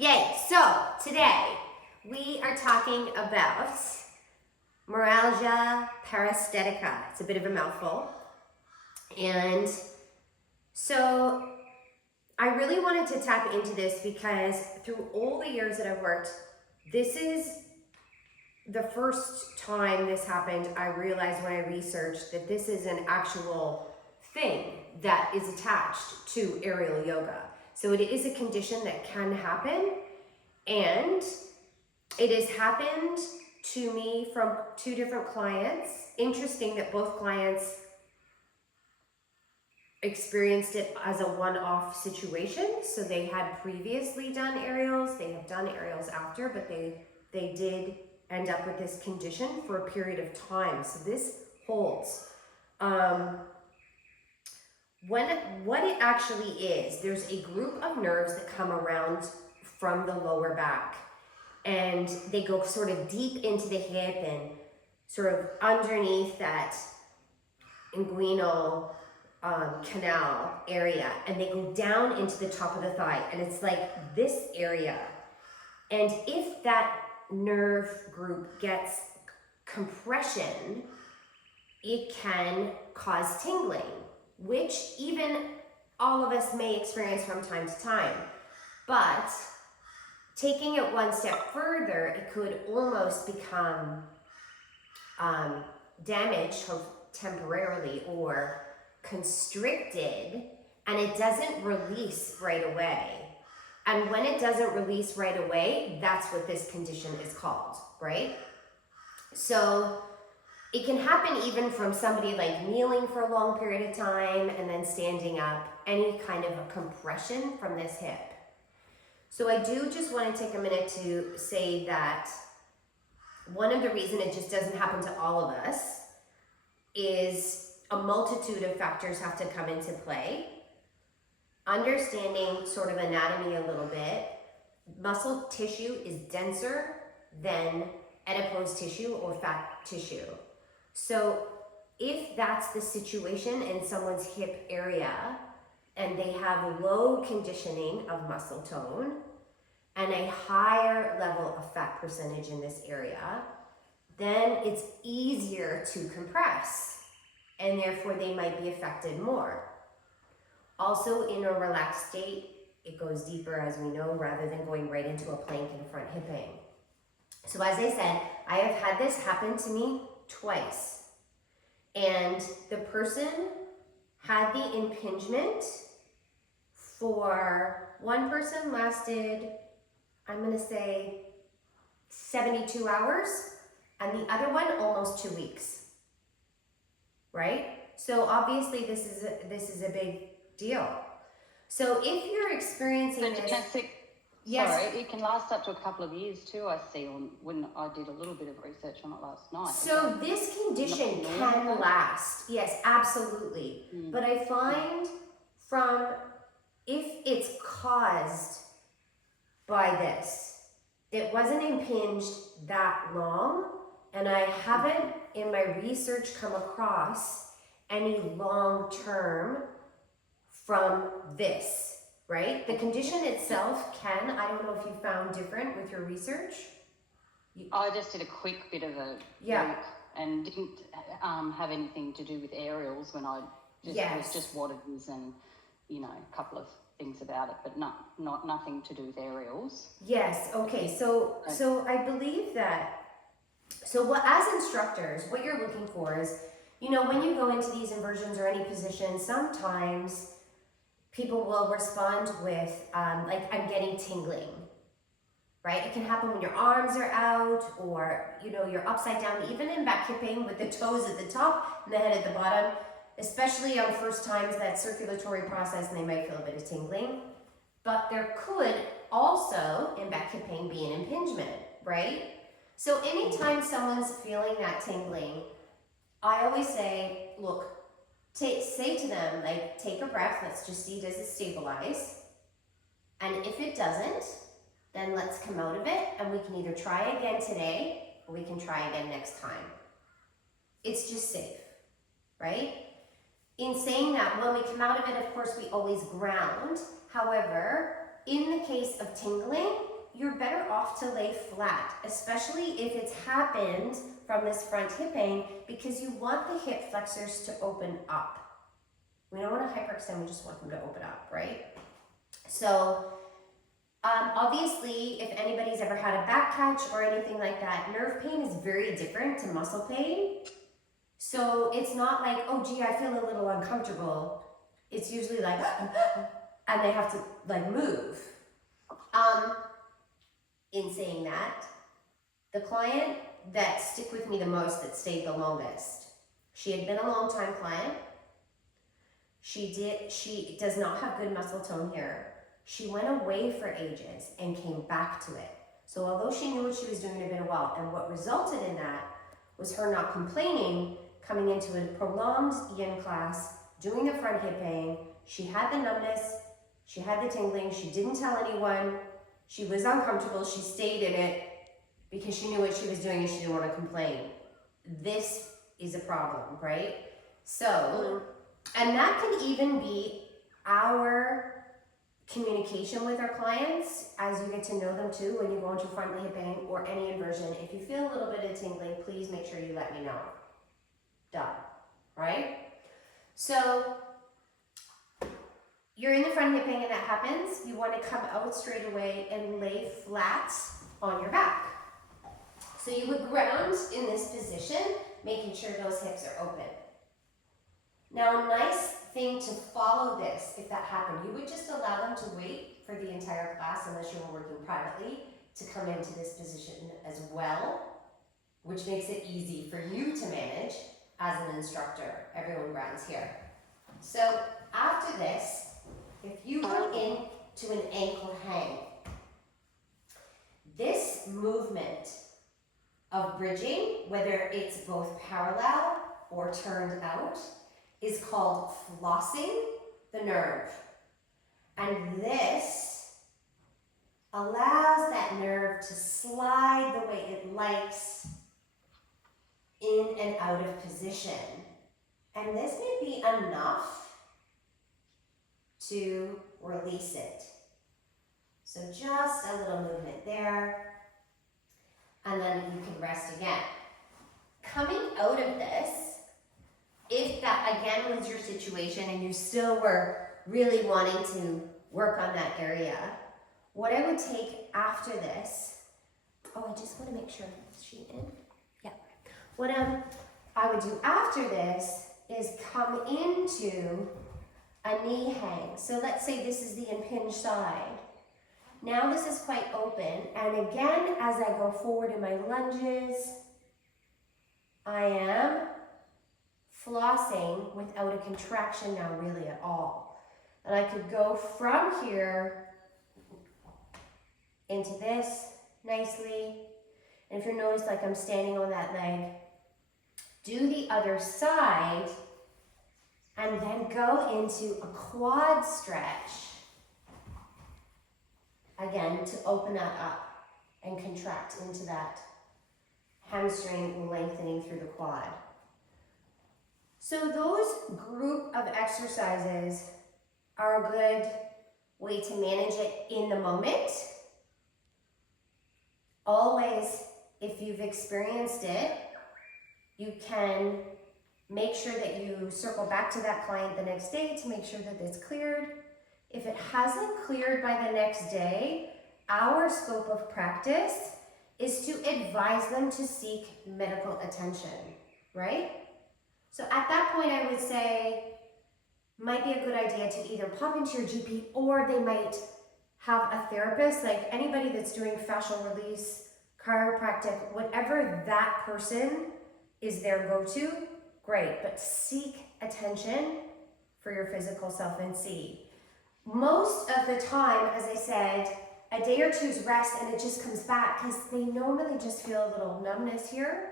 Yay! So today we are talking about Meralgia Paresthetica. It's a bit of a mouthful. And so I really wanted to tap into this because through all the years that I've worked, this is the first time this happened. I realized when I researched that this is an actual thing that is attached to aerial yoga. So it is a condition that can happen, and it has happened to me from two different clients. Interesting that both clients experienced it as a one-off situation. So they had previously done aerials, they have done aerials after, but they did end up with this condition for a period of time. So this holds. What it actually is, there's a group of nerves that come around from the lower back, and they go sort of deep into the hip and sort of underneath that inguinal canal area, and they go down into the top of the thigh, and it's like this area. And if that nerve group gets compression, it can cause tingling, which even all of us may experience from time to time. But taking it one step further, it could almost become damaged temporarily or constricted, and it doesn't release right away. And when it doesn't release right away, that's what this condition is called, right? So it can happen even from somebody like kneeling for a long period of time and then standing up, any kind of a compression from this hip. So I do just want to take a minute to say that one of the reasons it just doesn't happen to all of us is a multitude of factors have to come into play. Understanding sort of anatomy a little bit, muscle tissue is denser than adipose tissue or fat tissue. So if that's the situation in someone's hip area and they have low conditioning of muscle tone and a higher level of fat percentage in this area, then it's easier to compress, and therefore they might be affected more. Also, in a relaxed state, it goes deeper, as we know, rather than going right into a plank and front hipping. So as I said, I have had this happen to me twice. And the person had the impingement for, one person lasted, I'm gonna say 72 hours, and the other one almost 2 weeks, right? So obviously this is a big deal. So if you're experiencing this, yes, sorry, it can last up to a couple of years too. I see when I did a little bit of research on it last night. So this condition can last, yes, absolutely. But I find from if it's caused by this, it wasn't impinged that long, and I haven't in my research come across any long-term from this, right? The condition itself can, I don't know if you found different with your research. I just did a quick bit of a look and didn't have anything to do with aerials when I just, it was just what it is and, you know, a couple of things about it, but nothing to do with aerials. Yes, okay, so I believe that, so what, as instructors, what you're looking for is, you know, when you go into these inversions or any position, sometimes people will respond with, like, I'm getting tingling, right? It can happen when your arms are out or, you know, you're upside down, even in back hipping with the toes at the top and the head at the bottom, especially on first times, that circulatory process, and they might feel a bit of tingling. But there could also, in back hipping, be an impingement, right? So anytime someone's feeling that tingling, I always say, look, say to them, like, take a breath, let's just see, does it stabilize? And if it doesn't, then let's come out of it, and we can either try again today, or we can try again next time. It's just safe, right? In saying that, when we come out of it, of course, we always ground. However, in the case of tingling, you're better off to lay flat, especially if it's happened from this front hip hang, because you want the hip flexors to open up. We don't want to hyperextend, we just want them to open up, right? So obviously, if anybody's ever had a back catch or anything like that, nerve pain is very different to muscle pain. So it's not like, oh gee, I feel a little uncomfortable. It's usually like, and they have to like move. In saying that, the client that stick with me the most, that stayed the longest, she had been a long time client. She does not have good muscle tone here. She went away for ages and came back to it. So although she knew what she was doing, it had been a while, and what resulted in that was her not complaining, coming into a prolonged yin class, doing a front hip hang. She had the numbness, she had the tingling, she didn't tell anyone, she was uncomfortable, she stayed in it because she knew what she was doing and she didn't want to complain. This is a problem, right? So, and that can even be our communication with our clients as you get to know them too, when you go into front hip hang or any inversion. If you feel a little bit of tingling, please make sure you let me know. Done, right? So you're in the front hip hang and that happens. You want to come out straight away and lay flat on your back. So you would ground in this position, making sure those hips are open. Now, a nice thing to follow this, if that happened, you would just allow them to wait for the entire class, unless you were working privately, to come into this position as well, which makes it easy for you to manage as an instructor. Everyone grounds here. So after this, if you go into an ankle hang, this movement of bridging, whether it's both parallel or turned out, is called flossing the nerve. And this allows that nerve to slide the way it likes in and out of position. And this may be enough to release it. So just a little movement there, and then you can rest again. Coming out of this, if that again was your situation and you still were really wanting to work on that area, what I would take after this, I just want to make sure is she in? Yeah. What I would do after this is come into a knee hang. So let's say this is the impinge side. Now this is quite open, and again, as I go forward in my lunges, I am flossing without a contraction now really at all. And I could go from here into this nicely. And if you notice, like I'm standing on that leg, do the other side, and then go into a quad stretch. Again, to open that up and contract into that hamstring lengthening through the quad. So those group of exercises are a good way to manage it in the moment. Always, if you've experienced it, you can make sure that you circle back to that client the next day to make sure that it's cleared. If it hasn't cleared by the next day, our scope of practice is to advise them to seek medical attention, right? So at that point, I would say, might be a good idea to either pop into your GP, or they might have a therapist, like anybody that's doing fascial release, chiropractic, whatever that person is their go-to, great, but seek attention for your physical self and see. Most of the time, as I said, a day or two's rest and it just comes back, because they normally just feel a little numbness here.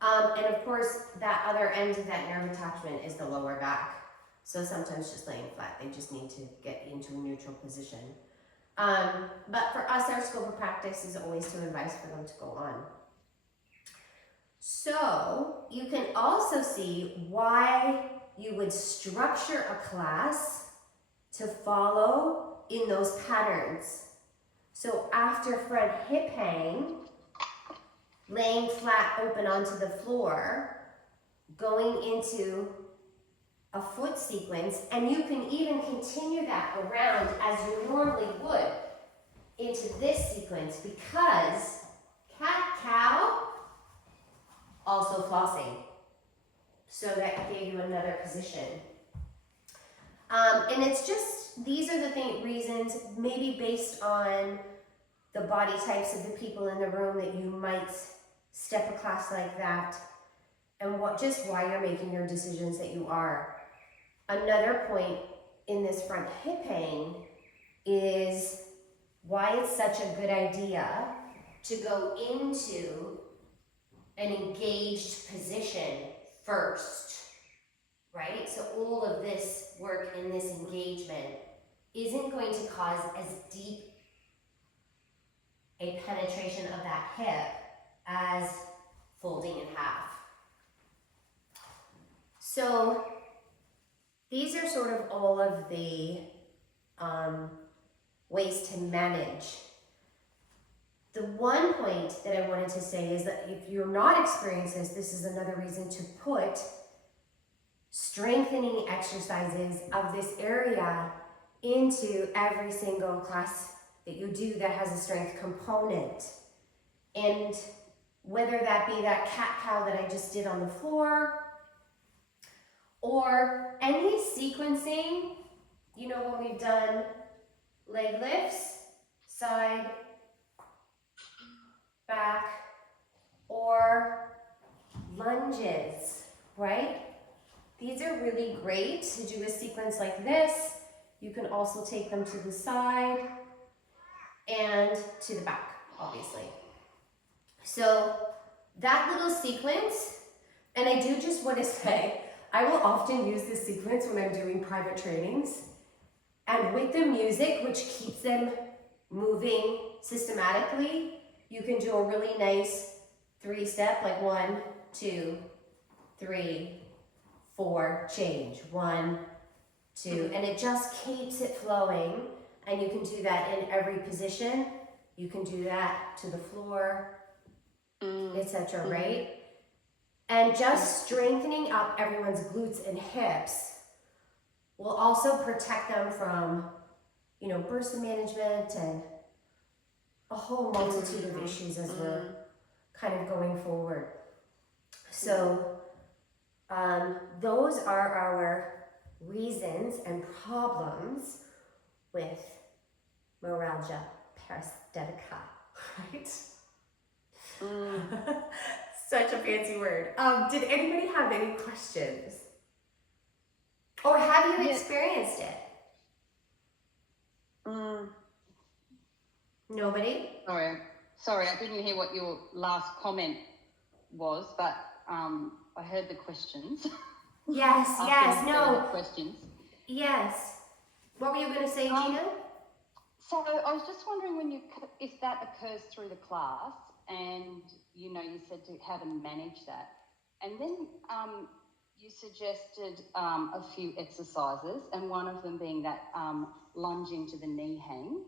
And of course, that other end of that nerve attachment is the lower back. So sometimes just laying flat, they just need to get into a neutral position. But for us, our scope of practice is always to advise for them to go on. So you can also see why you would structure a class to follow in those patterns. So after front hip hang, laying flat open onto the floor, going into a foot sequence, and you can even continue that around as you normally would into this sequence, because cat-cow, also flossing. So that gave you another position. And it's just, these are the reasons, maybe based on the body types of the people in the room, that you might step a class like that, and just why you're making your decisions that you are. Another point in this front hip hang is why it's such a good idea to go into an engaged position first, right? So all of this work in this engagement isn't going to cause as deep a penetration of that hip as folding in half. So these are sort of all of the ways to manage. The one point that I wanted to say is that if you're not experiencing this is another reason to put strengthening exercises of this area into every single class that you do that has a strength component. And whether that be that cat-cow that I just did on the floor, or any sequencing, you know, when we've done leg lifts, side, back, or lunges, right? These are really great to do a sequence like this. You can also take them to the side and to the back, obviously. So that little sequence, and I do just want to say, I will often use this sequence when I'm doing private trainings, and with the music, which keeps them moving systematically, you can do a really nice 3-step, like 1, 2, 3, 4, change, 1, 2, and it just keeps it flowing. And you can do that in every position. You can do that to the floor, etc., right? And just strengthening up everyone's glutes and hips will also protect them from, you know, bursa management and a whole multitude of issues as we're kind of going forward. So those are our reasons and problems with Meralgia Paresthetica, right? Such a fancy word. Did anybody have any questions? Or have you experienced it? Nobody? Sorry, I didn't hear what your last comment was, but I heard the questions. Yes, yes, no. Questions. Yes. What were you going to say, Gina? So I was just wondering if that occurs through the class, and you know, you said how to manage that, and then you suggested a few exercises, and one of them being that lunging to the knee hang,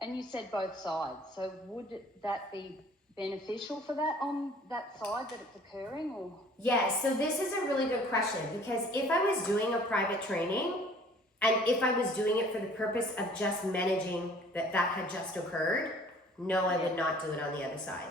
and you said both sides. So would that be beneficial for that on that side that it's occurring, or? Yes. So this is a really good question, because if I was doing a private training, and if I was doing it for the purpose of just managing that had just occurred, no, I would not do it on the other side.